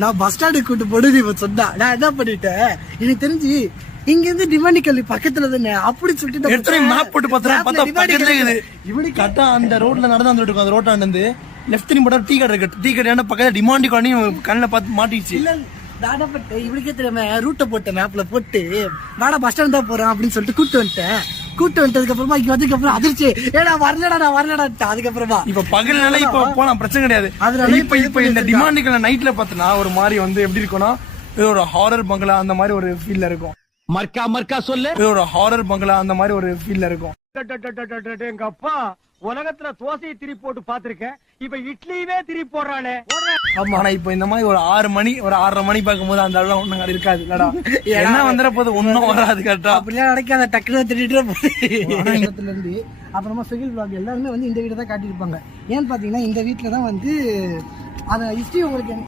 நான் பஸ் ஸ்டாண்டுக்கு கூட்டு போடு நீ சொன்னா நான் என்ன பண்ணிட்டேன் எனக்கு தெரிஞ்சு இங்க இருந்து டிமாண்டி கல்லி பக்கத்துல தானே அப்படி சொல்லிட்டு மேப் போட்டு பார்த்தா இவனு கரெக்டா அந்த ரோட்ல நடந்து வந்துட்டு இருக்கும். அந்த ரோட்ல நடந்து லெஃப்ட் திரும்பி போட்டா டீ கடை இருக்கு. டீ கடை பக்கத்துல டிமாண்டி காலனி கண்ணில் பார்த்து மாட்டிடுச்சு. இல்ல தாடப்பட்டு இவனுக்கே தெரியாம ரூட்டை போட்டேன் மேப்ல போட்டு வாடா பஸ் ஸ்டாண்ட் தான் போறேன் அப்படின்னு சொல்லிட்டு கூட்டு வந்துட்டதுக்கு அப்புறமா இங்க வந்ததுக்கு அப்புறம் அதிர்ச்சி ஏடா நான் வரலடா அதுக்கப்புறமா இப்ப பகல்னால இப்ப போலாம் பிரச்சனை கிடையாது. அதனால இப்ப இந்த டிமாண்டிக்கல நைட்ல பாத்தனா ஒரு மாதிரி வந்து எப்படி இருக்கும்னா ஒரு ஹாரர் பங்களா அந்த மாதிரி ஒரு ஃபீல்ல இருக்கும். மர்க்கா சொல்லு. ஒரு ஹாரர் பங்களா அந்த மாதிரி ஒரு ஃபீல்ல இருக்கும். எங்க அப்பா உலகத்துல தோசையை திருப்பி போட்டு பாத்திருக்கேன், இப்ப இட்லியவே திருப்பி போடுறானே. ஆனா இப்ப இந்த மாதிரி ஒரு 6 மணி ஒரு 6:30 மணி பார்க்கும்போது அந்த அளவு ஒண்ணும் இருக்காது. என்ன வந்துட போது ஒன்னும் வராது. கரெக்டா அப்படிலாம் நடக்காத டக்குனு திட்டு இருந்து அப்புறமா செகில் vlog எல்லாருமே வந்து இந்த வீட்டை தான் காட்டியிருப்பாங்க. ஏன்னு பாத்தீங்கன்னா இந்த வீட்டுல தான் வந்து அந்த ஹிஸ்டரி உங்களுக்கு